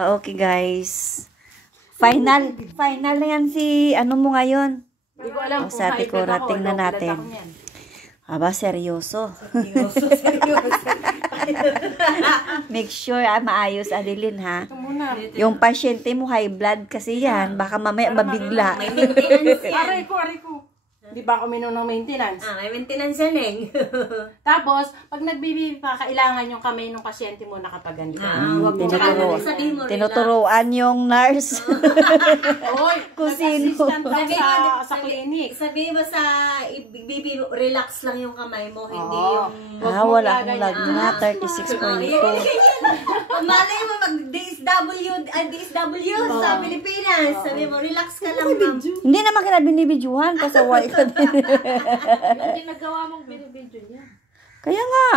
Okay guys. Final na yan si ano mo ngayon. Hindi ko alam kung sabi ko, high blood ako, tingnan low blood natin. ako niyan. Aba, seryoso. Seryoso. Make sure maayos, Adeline, ha? Ito muna. Yung pasyente mo high blood kasi yan. Baka mamaya mabigla. May maintenance yan. Aray ko. Di ba ako minom ng maintenance? May maintenance yan eh. Tapos, pag nagbibibi pa, kailangan yung kamay ng pasyente mo nakapaganito. Huwag mo Tinuturuan yung nurse. Oy, Kusino. nag-assistant lang sa clinic. Sabihin mo sa bibi, relax lang yung kamay mo, hindi yung... Wala akong lag na. 36.2. Malay mo mag-DSW sa Pilipinas. Sabi mo, relax ka lang, ma'am. Hindi naman kita binibidyohan. Pasaway ka din. Yung ginagawa mong binibidyo niya. Kaya nga.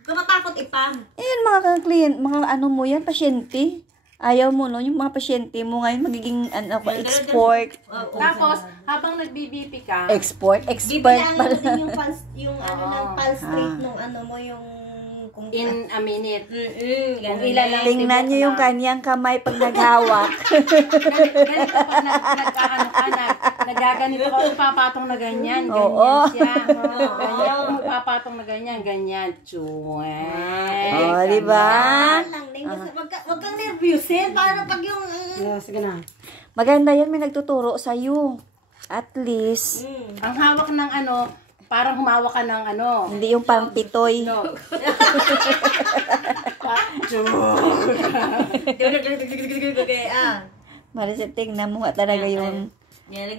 Kung matakot ipang. Ayan mga klient, mga ano mo yan, pasyente. Ayaw mo, no? Yung mga pasyente mo ngayon magiging export. Tapos, habang nagbibipi ka, Export Bibilangan pala. mo din yung pulse, yung ano ng pulse rate nung ano mo, yung... Kung in a minute. Kung ilan lang Tingnan nyo yung kanyang kamay pag naghawak. Ganito pag nagkakano ka, nagaganito ka, ipapatong na ganyan, ganyan Oo. siya. Ganyan, kung ipapatong na ganyan, ganyan. Chuwek. Oh, di ba? Wag kang nervyusin. Paano pag yung... Sige na. Maganda yan, may nagtuturo sa'yo. At least, Ang hawak ng ano, parang humawak ka ng ano. hindi yung pang pitoy. No. Marisa, tingnan mo nga talaga yung...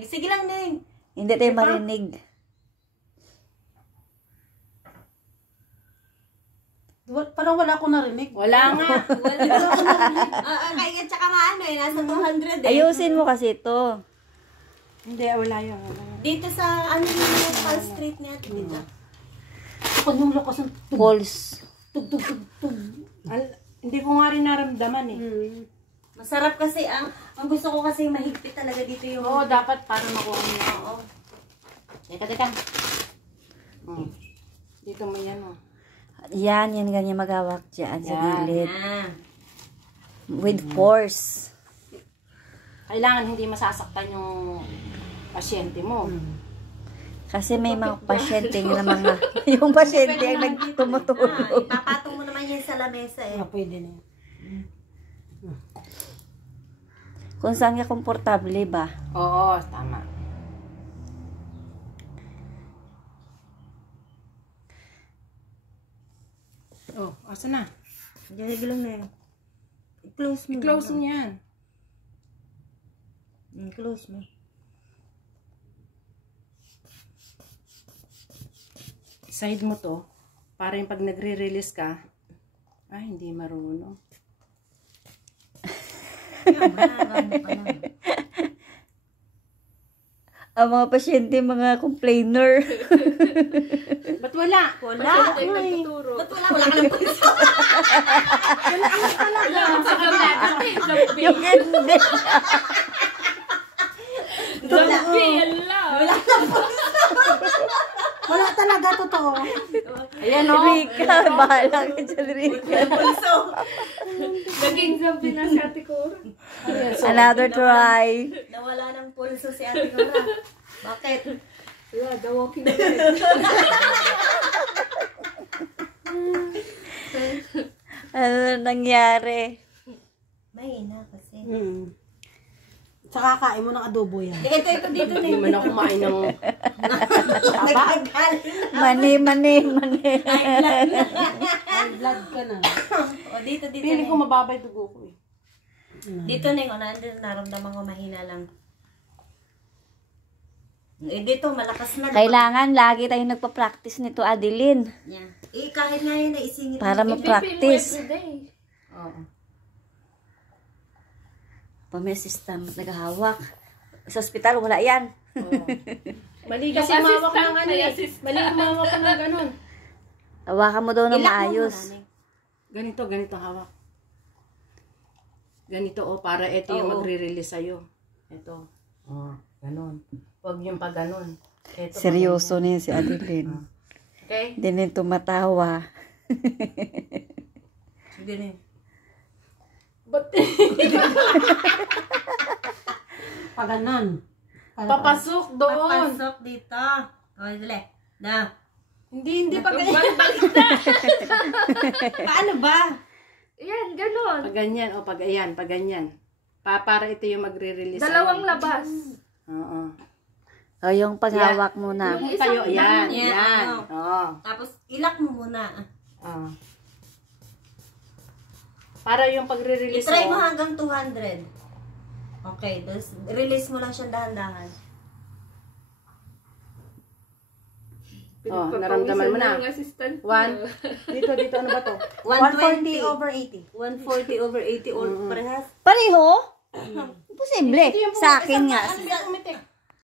Sige lang din. Hindi tayo marinig. Parang wala ko narinig. Wala nga. Kaya tsaka maano eh, nasa 200 eh. Ayusin mo kasi ito. Hindi, wala yun. Dito sa ano yung pulse rate niya, dito. Kapag yung lakas ng Pulse. tug. Hindi ko nga rin naramdaman eh. Masarap kasi ang gusto ko kasi mahigpit talaga dito yung... Oo, dapat para makuha niya. Oo. Teka. Dito mo yan oh. Yan ganyan maghawak dyan sa Yan. gilid. Ah. With force. Kailangan hindi masasaktan yung pasyente mo. Kasi may mga pasyente na mga... yung pasyente ang nagtumutulog. Ipapatong mo naman yan sa lamesa eh. Pwede na yan. Kung saan ka komportable ba? Oo, tama. Oh, asa na? Diyan lang na yun. I-close mo. I-close mo yan. Close mo. Side mo to, para yung pag nagre-release ka, hindi marunong. Ang mga pasyente, mga complainer. Ba't wala? Wala. Ay, nagtuturo. Ba't wala? Wala ka lang pulso. Yung hindi. Wala ka pulso. Wala talaga, totoo. Ayan o. Rika, bahala ka dyan, Rika. Pulso. Naging zombie na si Ate Cora. Another try. Nawala ng pulso si Ate Cora. Bakit? Yeah, the walking dead. Ano nangyari? May ina kasi. Saka kain mo ng adobo yan. Ito dito na. Hindi man ako kumain ng... Nagkagal. Mani. High blood ka na. O dito Feeling ko mababay dugo ko eh. Dito na yung naramdaman ko mahina lang. Dito malakas na. Kailangan lagi tayong nagpa-practice nito, Adeline. Yeah. Kahit nga yun naisingit. Para ma-practice. Everyday. Oo. May system naghahawak. Sa ospital, wala yan. Mali kasi mawak ng ano eh. Mali mawak ka ng ganun. Hawakan mo daw ng maayos. Ganito hawak. Ganito para ito yung magre-release sa'yo. Ito. Ganun. Huwag yung pag ganun. Seryoso na yun si Adeline. Okay? Hindi na tumatawa. Hindi na yun. Ba't Pag ganon. papasok doon? Papasok dito. O, dali. Na. Hindi pa ganyan. Paano ba? Yan, ganon. Pag ganyan, o pag ayan, pag ganyan. Para ito yung magre-release. Dalawang labas. Oo. O, yung paghawak muna. Yung tayo, yan, Yan, yan. ano. Oo. Tapos, ilak mo muna. Oo. Para yung pagre-release. I-try mo hanggang 200. Okay, tapos release mo lang siya dahan-dahan. Oh, naramdaman mo na. Yung assistant ko. Dito, ano ba to? 120 over 80. 140 over 80 all parehas. Pareho? Imposible. Sa akin nga. Ano